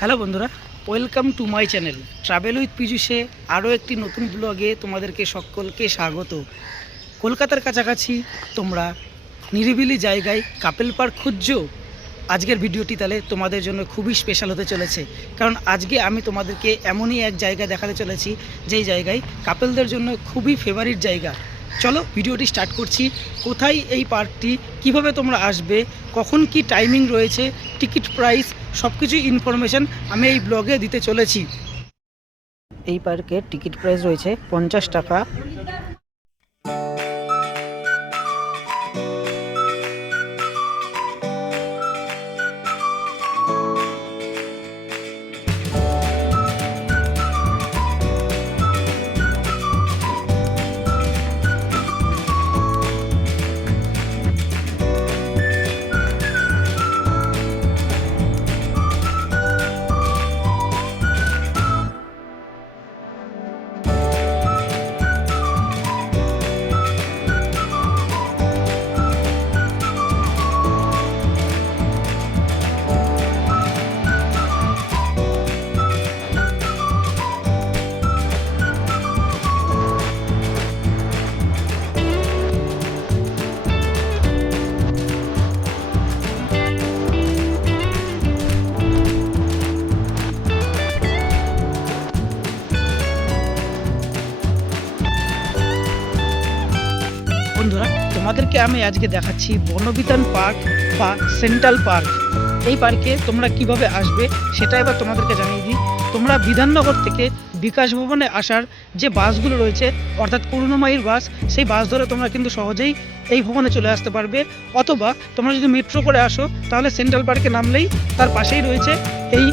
Hello বন্ধুরা, welcome to my channel. Travel with পিজুসে আরও একটি নতুন ব্লগে তোমাদেরকে সকলকে স্বাগত। কলকাতার কাছাকাছি তোমরা নিরিবিলি জায়গায় কাপেল পার্ক খুঁজছো? আজকের ভিডিওটি তাহলে তোমাদের জন্য খুবই স্পেশাল হতে চলেছে। কারণ আজকে আমি তোমাদেরকে এমনই এক জায়গা দেখাতে চলেছি, যেই জায়গায় কাপেলদের জন্য খুবই ফেভারিট জায়গা। চলো ভিডিওটি স্টার্ট করছি। কোথায় এই পার্কটি? কীভাবে তোমরা আসবে? কখন কি টাইমিং রয়েছে? টিকিট প্রাইস সব কিছু ইনফরমেশান আমি এই ব্লগে দিতে চলেছি। এই পার্কের টিকিট প্রাইস রয়েছে পঞ্চাশ টাকা। বন্ধুরা, তোমাদেরকে আমি আজকে দেখাচ্ছি বনবিতান পার্ক বা সেন্ট্রাল পার্ক। এই পার্কে তোমরা কীভাবে আসবে সেটা এবার তোমাদেরকে জানিয়ে দিই। তোমরা বিধাননগর থেকে বিকাশ ভবনে আসার যে বাসগুলো রয়েছে, অর্থাৎ করুণাময়ীর বাস, সেই বাস ধরে তোমরা কিন্তু সহজেই এই ভবনে চলে আসতে পারবে। অথবা তোমরা যদি মেট্রো করে আসো, তাহলে সেন্ট্রাল পার্কে নামলেই তার পাশেই রয়েছে এই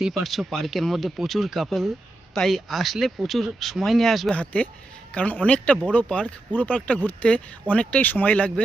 দেখতেই পারছ, পার্কের মধ্যে প্রচুর কাপল তাই আসলে প্রচুর সময় নিয়ে আসবে হাতে, কারণ অনেকটা বড় পার্ক, পুরো পার্কটা ঘুরতে অনেকটাই সময় লাগবে।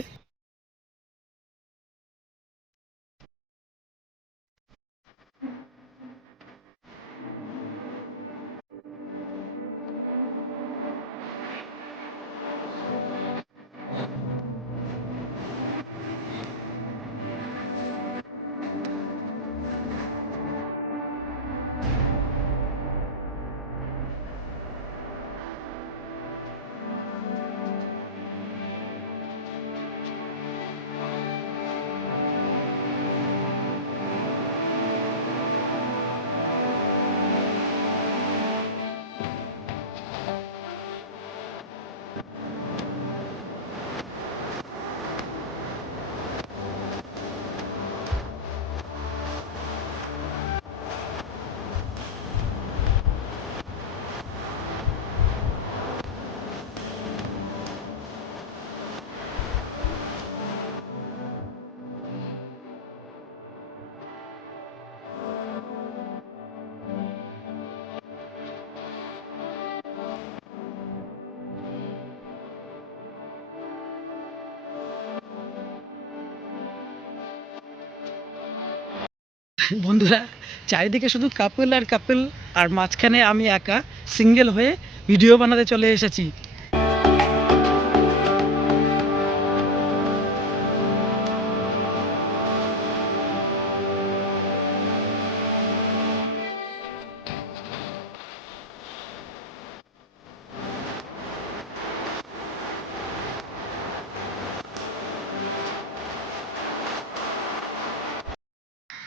বন্ধুরা, চারিদিকে শুধু কাপল আর কাপল আর মাঝখানে আমি একা সিঙ্গেল হয়ে ভিডিও বানাতে চলে এসেছি।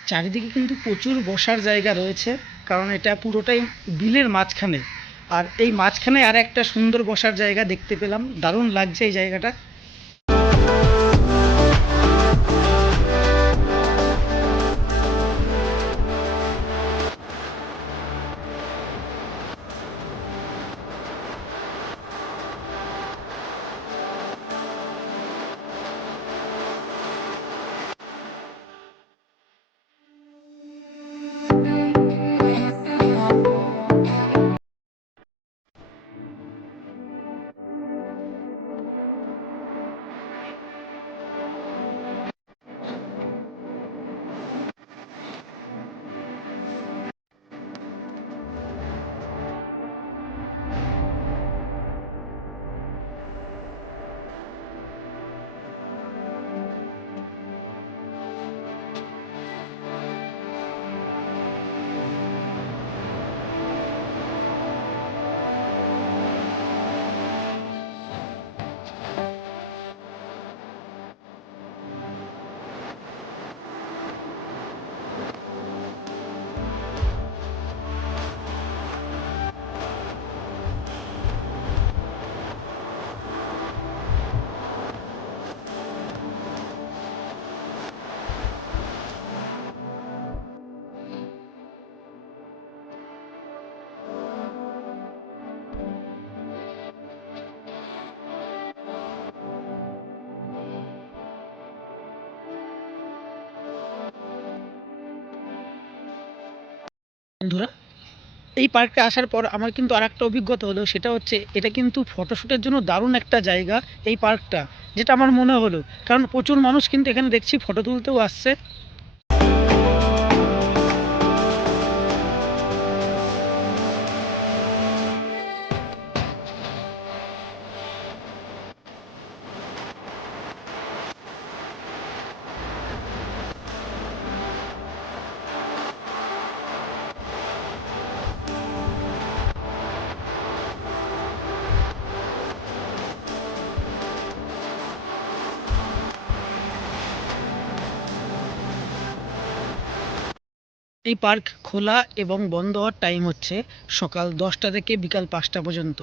চারিদিকে কিন্তু প্রচুর বসার জায়গা রয়েছে, কারণ এটা পুরোটাই বিলের মাঝখানে। আর এই মাঝখানে আর একটা সুন্দর বসার জায়গা দেখতে পেলাম, দারুণ লাগছে এই জায়গাটা। বন্ধুরা, এই পার্কে আসার পর আমার কিন্তু আর একটা অভিজ্ঞতা হলো, সেটা হচ্ছে এটা কিন্তু ফটোশ্যুটের জন্য দারুণ একটা জায়গা এই পার্কটা যেটা আমার মনে হলো। কারণ প্রচুর মানুষ কিন্তু এখানে দেখছি ফটো তুলতেও আসছে। এই পার্ক খোলা এবং বন্ধ হওয়ার টাইম হচ্ছে সকাল দশটা থেকে বিকাল পাঁচটা পর্যন্ত।